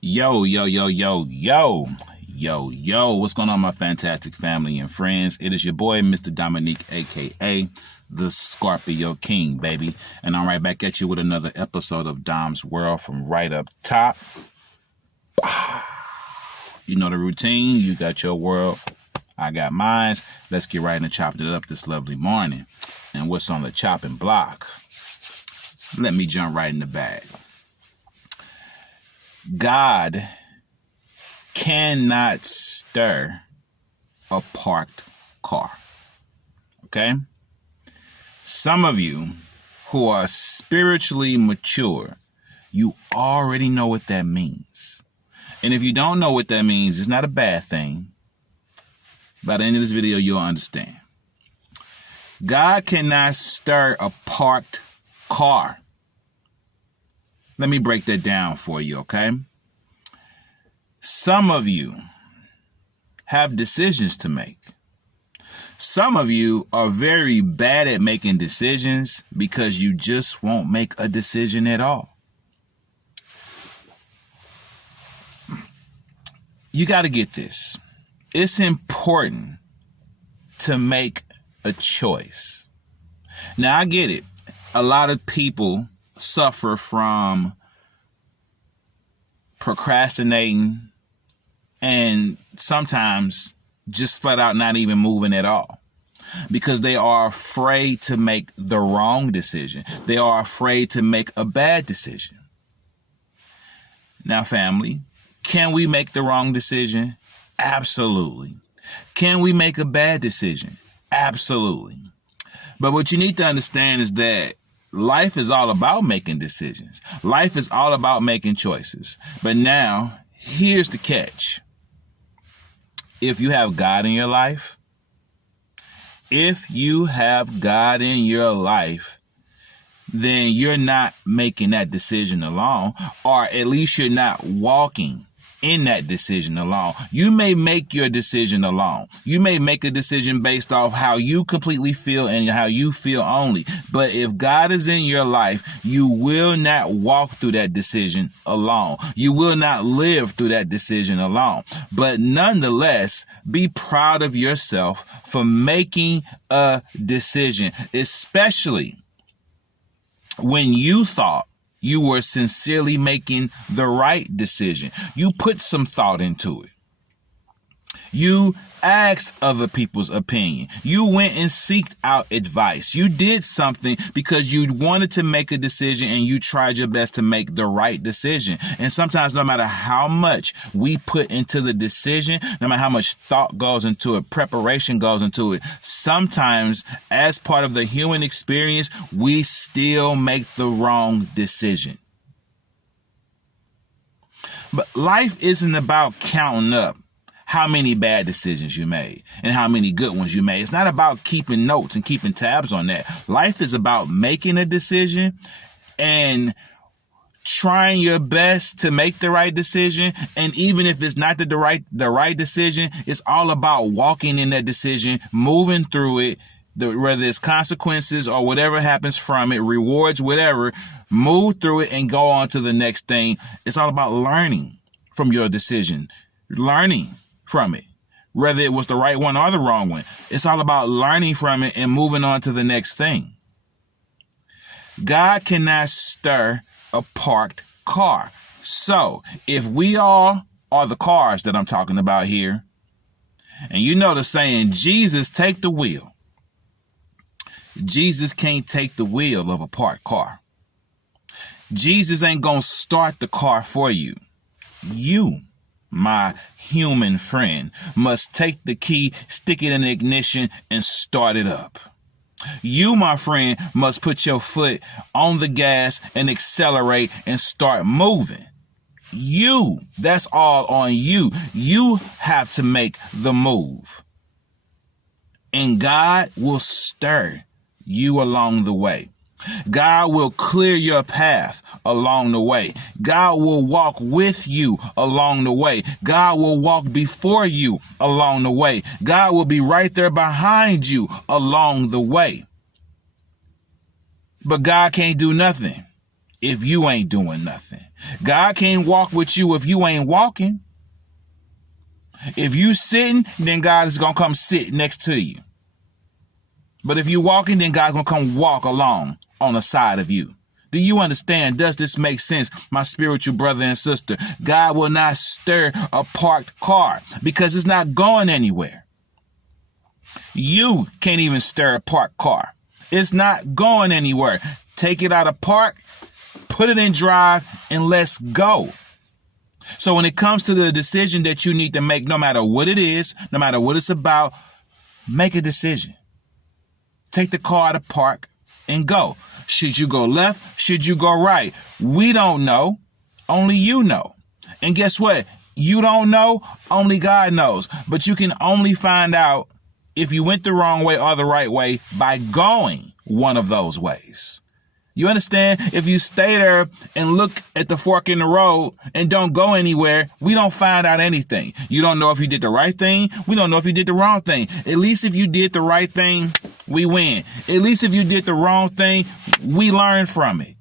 Yo, yo, yo, yo, yo, yo, yo. What's going on, my fantastic family and friends? It is your boy, Mr. Dominique, a.k.a. the Scorpio King, baby. And I'm right back at you with another episode of Dom's World from right up top. You know the routine. You got your world. I got mine. Let's get right into chopping it up this lovely morning. And what's on the chopping block? Let me jump right in the bag. God cannot stir a parked car. Okay? Some of you who are spiritually mature, you already know what that means. And if you don't know what that means, it's not a bad thing. By the end of this video, you'll understand. God cannot stir a parked car. Let me break that down for you, okay? Some of you have decisions to make. Some of you are very bad at making decisions because you just won't make a decision at all. You got to get this. It's important to make a choice. Now, I get it. A lot of people suffer from procrastinating and sometimes just flat out not even moving at all because they are afraid to make the wrong decision. They are afraid to make a bad decision. Now, family, can we make the wrong decision? Absolutely. Can we make a bad decision? Absolutely. But what you need to understand is that life is all about making decisions. Life is all about making choices. But now, here's the catch. If you have God in your life, then you're not making that decision alone, or at least you're not walking in that decision alone. You may make your decision alone. You may make a decision based off how you completely feel and how you feel only. But if God is in your life, you will not walk through that decision alone. You will not live through that decision alone. But nonetheless, be proud of yourself for making a decision, especially when you thought you were sincerely making the right decision. You put some thought into it. You asked other people's opinion. You went and sought out advice. You did something because you wanted to make a decision and you tried your best to make the right decision. And sometimes no matter how much we put into the decision, no matter how much thought goes into it, preparation goes into it, sometimes as part of the human experience, we still make the wrong decision. But life isn't about counting up how many bad decisions you made and how many good ones you made. It's not about keeping notes and keeping tabs on that. Life is about making a decision and trying your best to make the right decision. And even if it's not the right decision, it's all about walking in that decision, moving through it, whether it's consequences or whatever happens from it, rewards, whatever, move through it and go on to the next thing. It's all about learning from your decision, learning from it, whether it was the right one or the wrong one. It's all about learning from it and moving on to the next thing. God cannot stir a parked car. So if we all are the cars that I'm talking about here, and you know the saying, Jesus, take the wheel. Jesus can't take the wheel of a parked car. Jesus ain't gonna start the car for you. You, my human friend, must take the key, stick it in the ignition, and start it up. You, my friend, must put your foot on the gas and accelerate and start moving. You, that's all on you. You have to make the move. And God will stir you along the way. God will clear your path along the way. God will walk with you along the way. God will walk before you along the way. God will be right there behind you along the way. But God can't do nothing if you ain't doing nothing. God can't walk with you if you ain't walking. If you sitting, then God is going to come sit next to you. But if you walking, then God's going to come walk along on the side of you. Do you understand? Does this make sense, my spiritual brother and sister? God will not stir a parked car because it's not going anywhere. You can't even stir a parked car. It's not going anywhere. Take it out of park, put it in drive, and let's go. So when it comes to the decision that you need to make, no matter what it is, no matter what it's about, make a decision. Take the car out of park and go. Should you go left? Should you go right? We don't know. Only you know. And guess what? You don't know. Only God knows. But you can only find out if you went the wrong way or the right way by going one of those ways. You understand? If you stay there and look at the fork in the road and don't go anywhere, we don't find out anything. You don't know if you did the right thing. We don't know if you did the wrong thing. At least if you did the right thing, we win. At least if you did the wrong thing, we learn from it.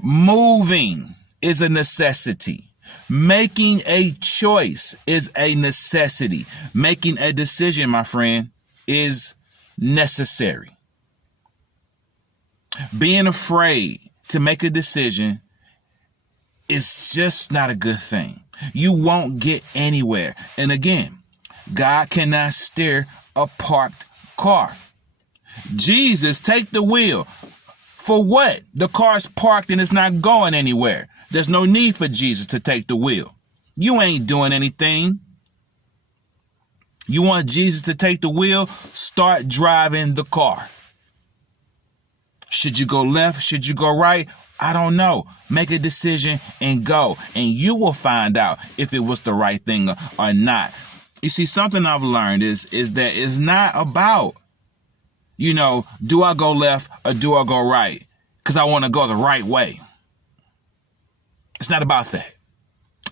Moving is a necessity. Making a choice is a necessity. Making a decision, my friend, is necessary. Being afraid to make a decision is just not a good thing. You won't get anywhere. And again, God cannot steer a parked car. Jesus, take the wheel. For what? The car's parked and it's not going anywhere. There's no need for Jesus to take the wheel. You ain't doing anything. You want Jesus to take the wheel? Start driving the car. Should you go left? Should you go right? I don't know. Make a decision and go. And you will find out if it was the right thing or not. You see, something I've learned is that it's not about, do I go left or do I go right? Because I want to go the right way. It's not about that.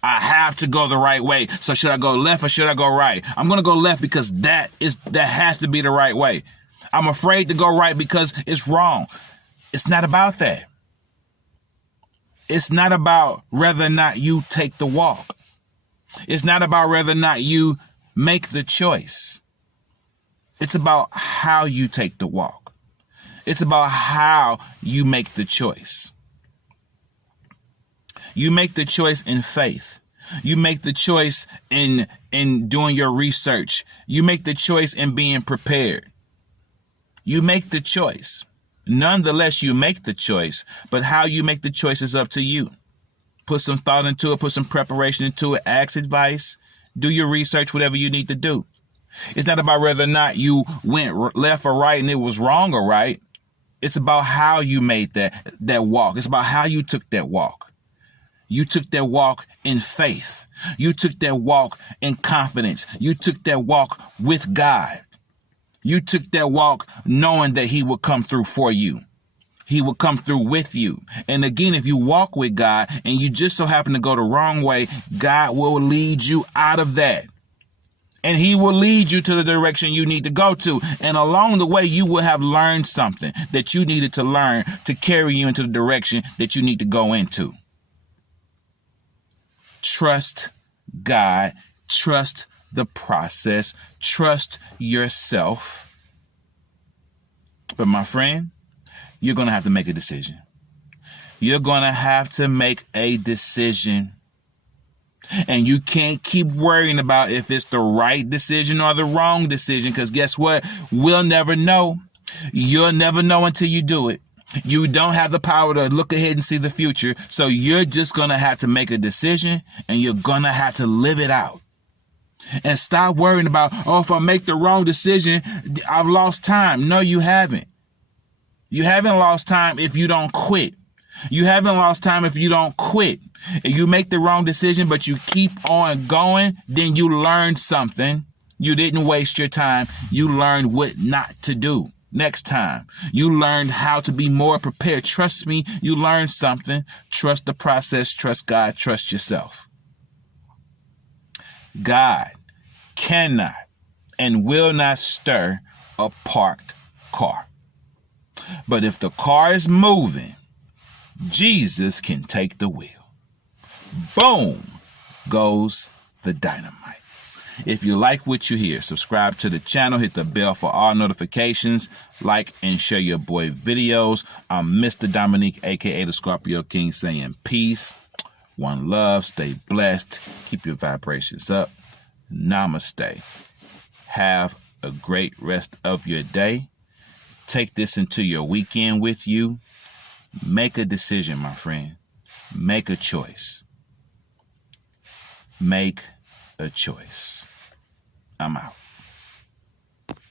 I have to go the right way. So should I go left or should I go right? I'm going to go left because that has to be the right way. I'm afraid to go right because it's wrong. It's not about that. It's not about whether or not you take the walk. It's not about whether or not you make the choice. It's about how you take the walk. It's about how you make the choice. You make the choice in faith. You make the choice in doing your research. You make the choice in being prepared. You make the choice. Nonetheless, you make the choice, but how you make the choice is up to you. Put some thought into it, put some preparation into it, ask advice, do your research, whatever you need to do. It's not about whether or not you went left or right and it was wrong or right. It's about how you made that walk. It's about how you took that walk. You took that walk in faith. You took that walk in confidence. You took that walk with God. You took that walk knowing that he would come through for you. He will come through with you. And again, if you walk with God and you just so happen to go the wrong way, God will lead you out of that. And he will lead you to the direction you need to go to. And along the way, you will have learned something that you needed to learn to carry you into the direction that you need to go into. Trust God. Trust the process. Trust yourself. But my friend, you're going to have to make a decision. You're going to have to make a decision. And you can't keep worrying about if it's the right decision or the wrong decision, because guess what? We'll never know. You'll never know until you do it. You don't have the power to look ahead and see the future. So you're just going to have to make a decision and you're going to have to live it out. And stop worrying about, if I make the wrong decision, I've lost time. No, you haven't. You haven't lost time if you don't quit. You haven't lost time if you don't quit. If you make the wrong decision, but you keep on going, then you learned something. You didn't waste your time. You learned what not to do next time. You learned how to be more prepared. Trust me, you learned something. Trust the process. Trust God. Trust yourself. God cannot and will not stir a parked car. But if the car is moving, Jesus can take the wheel. Boom goes the dynamite. If you like what you hear, subscribe to the channel, hit the bell for all notifications, like and share your boy videos. I'm Mr. Dominique, aka the Scorpio King, saying peace, one love, stay blessed, keep your vibrations up. Namaste. Have a great rest of your day. Take this into your weekend with you. Make a decision, my friend. Make a choice. Make a choice. I'm out.